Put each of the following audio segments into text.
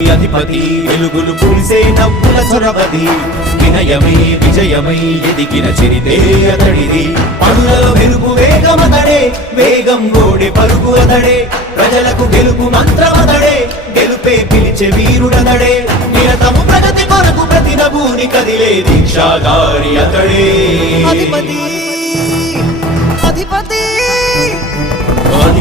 అధిపతి వెలుగులు పూసే నవ్వుల చొరవది. వినయమై విజయమై ఎదిగిన చరితే అతడిది. పనులలో మెరుపు వేగమతడే వేగం ఓడి పరుగు అతడే. ప్రజలకు గెలుపు మంత్రమతడే గెలుపే పిలిచే వీరుడతడే. నిరతము ప్రగతి కొరకు ప్రతి నభూని కదిలే దీక్షాగారి అతడే. అధిపతి అధిపతి!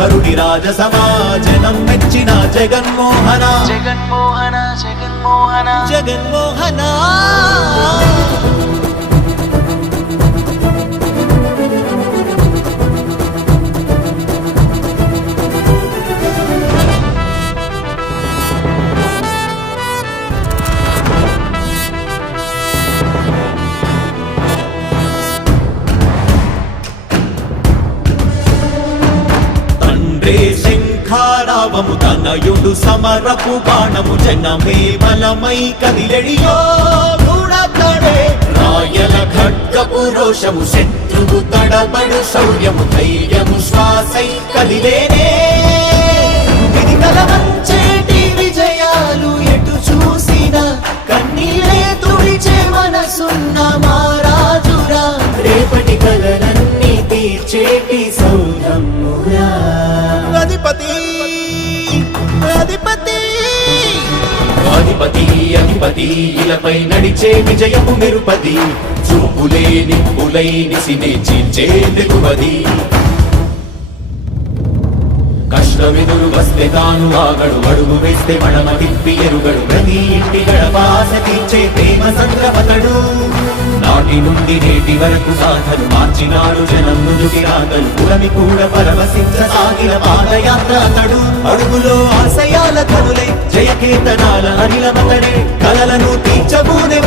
రాజశేఖరుడి రాజసమా జనం మెచ్చిన జగన్మోహన. జగన్మోహన జగన్మోహన. జగన్మోహన. తండ్రే శంఖారావము తనయుడు సమరపు బాణము జనమే బలమై కదిలెడియో గూడతడే రాయల ఖడ్గపు రోషము శత్రువు తడబడు శౌర్యము ధైర్యము శ్వాసై కదిలేనే. ఇది కలవంచేటి విజయాలు ఎటు చూసిన కన్నీరే తుడిచే మనసున్న మారాజురా రేపటి కలలన్నీ తీర్చేటి సౌరమ్మురా అధిపతి. అధిపతి అధిపతి ఇలపై నడిచే విజయము మెరుపది చూపులే నిప్పులై నిసినే చీల్చే తెగువది కష్టమెదురు వస్తే తాను ఆగడు అడుగు వేస్తే మడమ తిప్పి ఎరుగడు. ప్రతి ఇంటి గడపాస తీర్చే ప్రేమ సంద్రపతడు. నాటి నుండి నేటి వరకు సాధను మార్చినాడు జనం నుదుటి రాగలు పురమి కూడా పరవశించసాగిన పాదయాత్ర అతడు. అడుగులో ఆశయాల కనులై జయకేతనాల అనిలమతడే కలలను తీర్చబూనే